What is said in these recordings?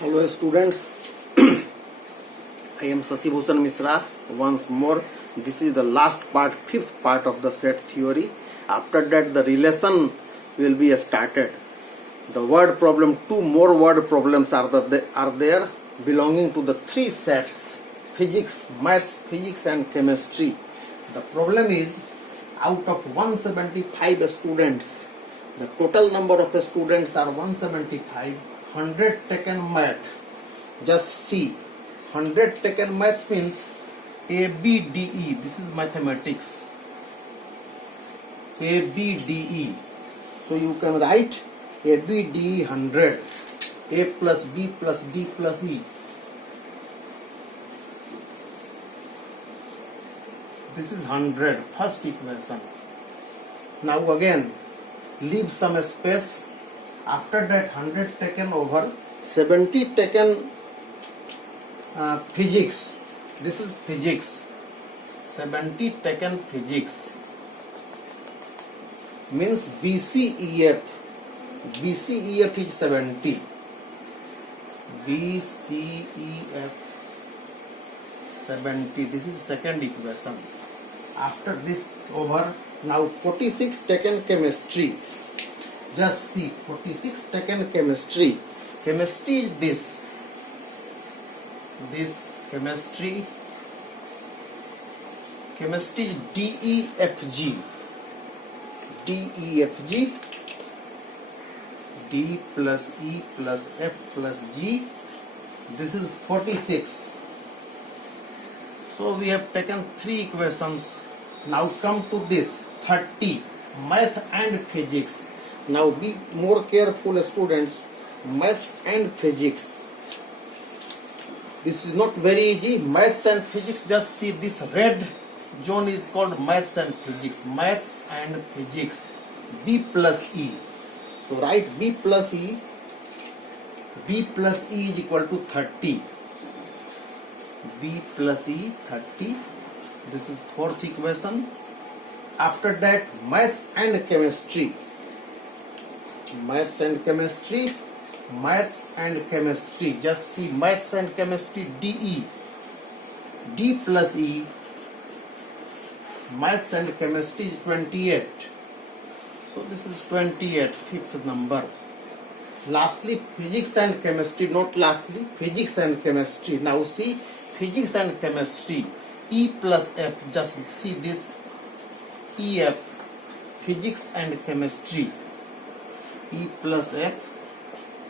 Hello students, I am Sasibhushan Misra. Once more, this is the last part, fifth part of the set theory. After that, the relation will be started. The word problem, two more word problems are there belonging to the three sets: physics, maths, physics and chemistry. The problem is, out of 175 students, the total number of students are 175. 100 taken math. Just see, 100 taken math means A, B, D, E. This is mathematics. A, B, D, E. So you can write A, B, D, E 100. A plus B plus D plus E. This is 100. First equation. Now again, leave some space. After that, 100 taken over 70 taken physics. This is physics. 70 taken physics means BCEF. BCEF is 70. BCEF 70. This is second equation. After this over, now 46 taken chemistry. Just see, 46 taken chemistry. Chemistry is this. This chemistry. Chemistry is DEFG. DEFG. D plus E plus F plus G. This is 46. So we have taken three equations. Now come to this 30. Math and physics. Now be more careful, students. Maths and physics. This is not very easy. Maths and physics. Just see this red zone is called maths and physics. Maths and physics. B plus E. So write B plus E. B plus E is equal to 30. B plus E 30. This is fourth equation. After that, maths and chemistry. Maths and chemistry. Maths and chemistry. Just see, maths and chemistry DE. D plus E. Maths and chemistry is 28. So this is 28, fifth number. Lastly, physics and chemistry. Not lastly, physics and chemistry. Now see, physics and chemistry. E plus F. Just see this EF. Physics and chemistry. E plus F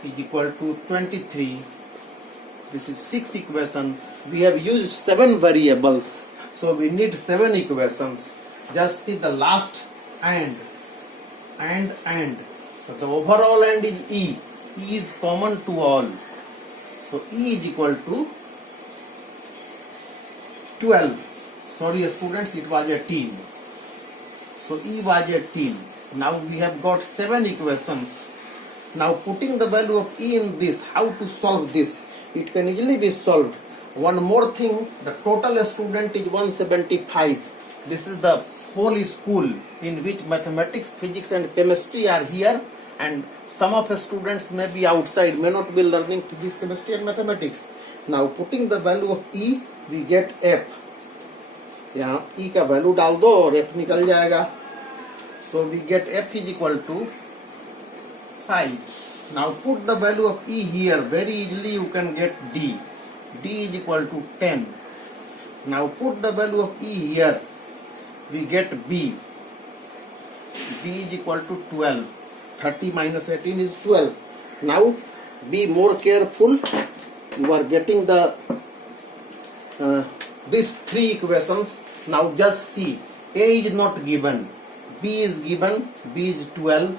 is equal to 23. This is sixth equation. We have used 7 variables, so we need 7 equations. Just see the last and. So the overall and is E. E is common to all. So E is equal to 12. Sorry students, it was 18. So E was 18. Now we have got 7 equations. Now putting the value of E in this, how to solve this? It can easily be solved. One more thing, the total student is 175. This is the whole school in which mathematics, physics and chemistry are here, and some of the students may be outside, may not be learning physics, chemistry and mathematics. Now putting the value of E, we get F. यहाँ E का value डाल दो और F निकल जाएगा. So we get F is equal to 5. Now put the value of E here. Very easily you can get D. D is equal to 10. Now put the value of E here. We get B. B is equal to 12. 30 minus 18 is 12. Now be more careful. You are getting the these three equations. Now just see. A is not given. B is given, B is 12,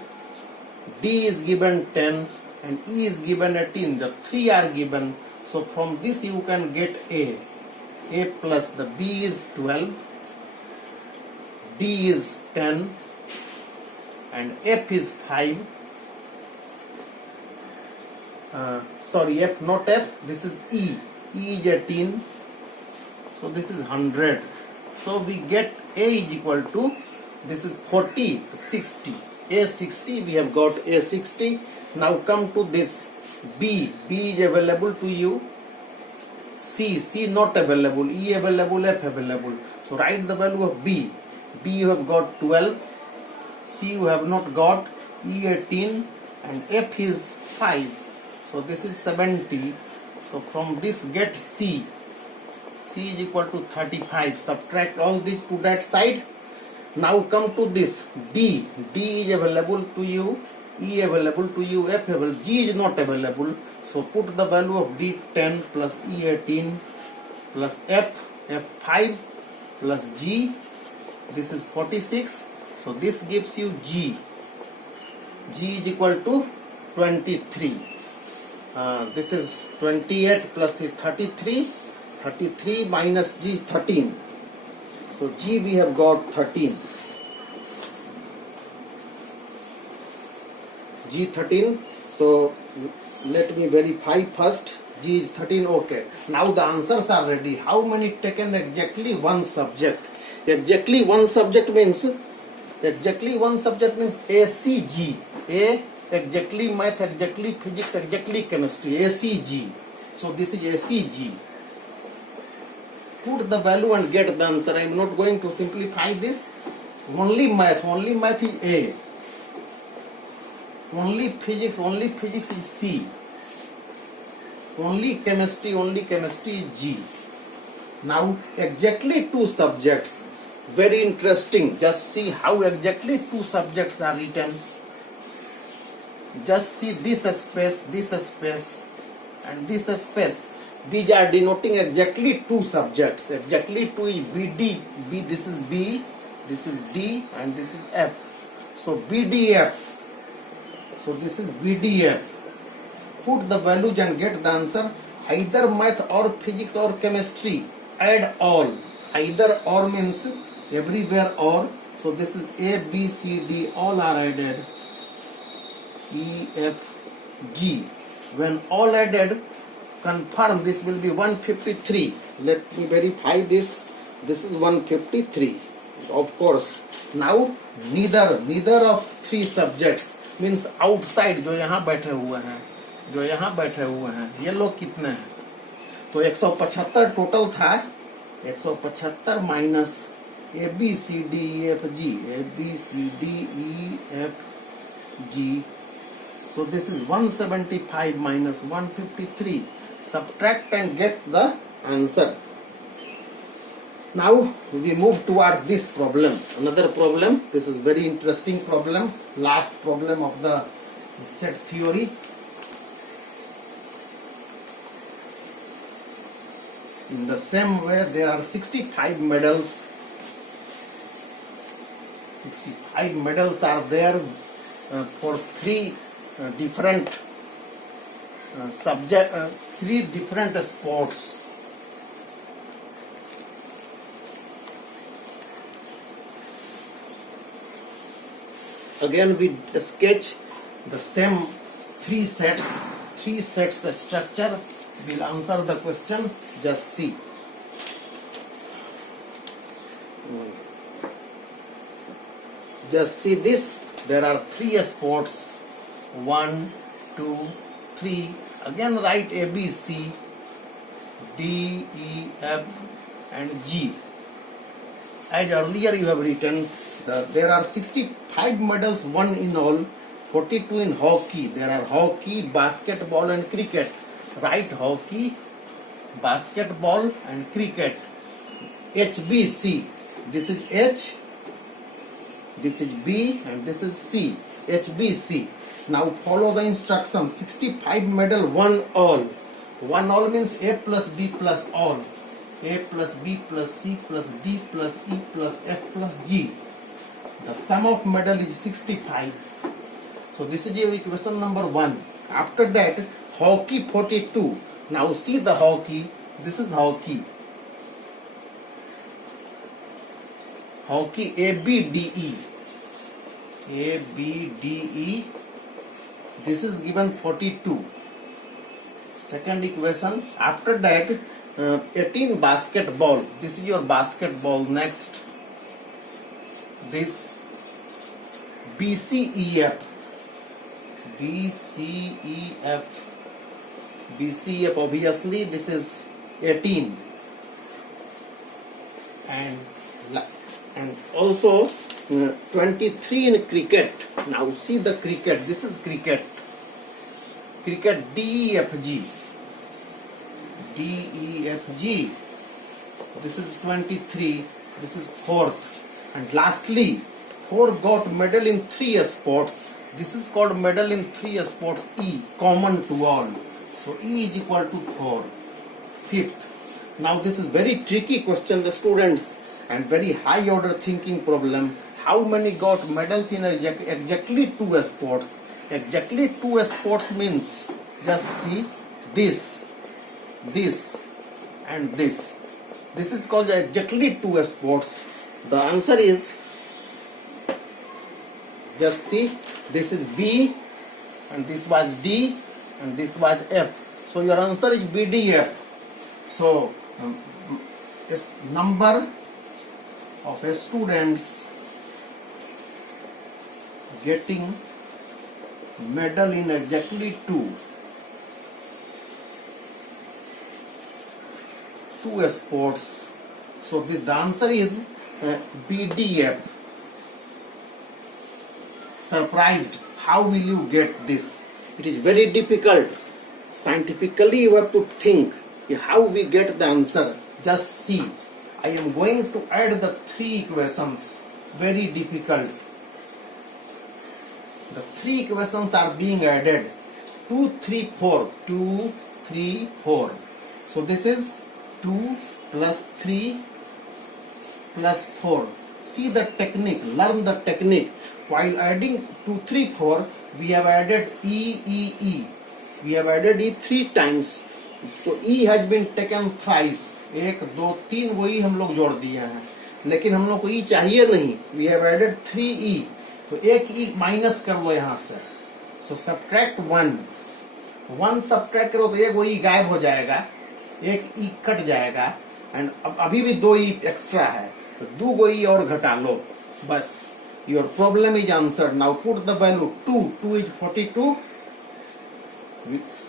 D is given 10 and E is given 18. The 3 are given. So from this you can get A. A plus the B is 12, D is 10 and F is 5. Sorry, F not F, this is E. E is 18. So this is 100. So we get A is equal to, this is 40 to 60. A60, we have got A60. Now come to this B is available to you. C not available. E available, F available. So write the value of B. B you have got 12. C you have not got. E 18 and F is 5. So this is 70. So from this get C. C is equal to 35. Subtract all these to that side. Now come to this D. D is available to you. E available to you. F available. G is not available. So put the value of D 10 plus E 18 plus F 5 plus G. This is 46. So this gives you G. G is equal to 23. This is 28 plus 33. 33 minus G is 13. So G we have got 13. G 13. So let me verify first. G is 13. Okay. Now the answers are ready. How many taken? Exactly one subject. Exactly one subject means ACG. A exactly math, exactly physics, exactly chemistry. ACG. So this is ACG. Put the value and get the answer. I am not going to simplify this. Only math is A. Only physics is C. Only chemistry is G. Now exactly two subjects. Very interesting. Just see how exactly two subjects are written. Just see this space and this space. These are denoting exactly two subjects. Exactly two is BD. This is B, this is D, and this is F. So BDF. So this is BDF. Put the values and get the answer. Either math or physics or chemistry. Add all. Either or means everywhere or. So this is A, B, C, D. All are added. E, F, G. When all added, confirm this will be 153. Let me verify this. This is 153. Of course. Now neither of three subjects means outside जो यहाँ बैठे हुए हैं ये लोग कितने हैं? तो 175 टोटल था. 175 minus A B C D E F G. A B C D E F G. So this is 175 minus 153. Subtract and get the answer. Now we move towards this problem. Another problem. This is very interesting problem. Last problem of the set theory. In the same way, there are 65 medals. 65 medals are there for three different three different sports. Again we sketch the same three sets structure. We'll answer the question. Just see. Just see this. There are three sports. 1, 2, 3. Again write A, B, C, D, E, F and G. As earlier you have written, there are 65 medals, one in all, 42 in hockey. There are hockey, basketball and cricket. Write hockey, basketball and cricket. HBC. This is H, this is B and this is C. HBC. Now follow the instruction. 65 medal, one all. One all means A plus B plus all. A plus B plus C plus D plus E plus F plus G. The sum of medal is 65. So this is your equation number 1. After that, hockey 42. Now see the hockey. This is hockey. Hockey A, B, D, E. A, B, D, E. This is given 42. Second equation. After that, 18 basketball. This is your basketball. Next, this BCEF. BCEF. BCF, obviously this is 18. And also 23 in cricket. Now see the cricket. This is cricket. Cricket DEFG. DEFG. This is 23. This is fourth. And lastly, 4 got medal in 3 sports. This is called medal in 3 sports E, common to all. So E is equal to 4. Fifth. Now this is very tricky question, the students, and very high order thinking problem. How many got medals in exactly 2 sports? Exactly 2 sports means, just see this, and this. This is called exactly 2 sports. The answer is, just see, this is B, and this was D, and this was F. So your answer is BDF. So this number of students getting medal in exactly 2 sports. So the answer is BDF. Surprised? How will you get this? It is very difficult. Scientifically you have to think how we get the answer. Just see. I am going to add the 3 equations. Very difficult. The 3 equations are being added. 2, 3, 4. 2, 3, 4. So this is 2 plus 3 plus 4. See the technique. Learn the technique. While adding 2, 3, 4, we have added E. We have added E 3 times. So E has been taken thrice. 1, 2, 3 वही हम लोग जोड़ दिए हैं, लेकिन हम लोग को E चाहिए नहीं. We have added 3E. तो एक E माइनस कर लो यहाँ से. So subtract 1. 1 subtract करो तो एक वो E गायब हो जाएगा, एक E कट जाएगा. एंड अभी भी 2 E एक्स्ट्रा है, तो 2 E और घटा लो. बस your problem is answered. Now put the value 2 is 42.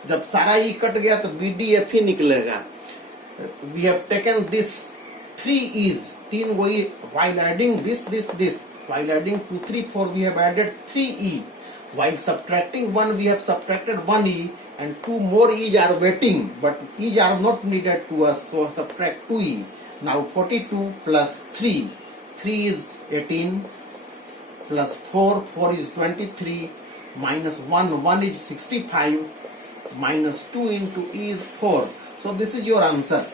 जब सारा E कट गया तो BDF ही निकलेगा. We have taken this 3 E's, 3 E. While adding this, while adding 2, 3, 4, we have added 3 E. While subtracting 1, we have subtracted 1 E, and 2 more E's are waiting, but E's are not needed to us, so subtract 2 E. Now 42 plus 3. 3 is 18 plus 4 is 23, minus 1 is 65, minus 2 into E is 4. So this is your answer.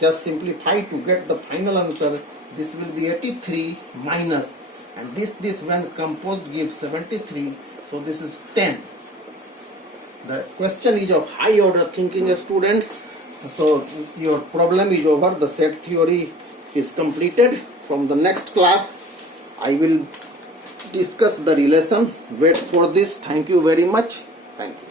Just simplify to get the final answer. This will be 83 minus, and this when composed gives 73. So this is 10. The question is of high order thinking, students. So your problem is over. The set theory is completed. From the next class, I will discuss the relation. Wait for this. Thank you very much. Thank you.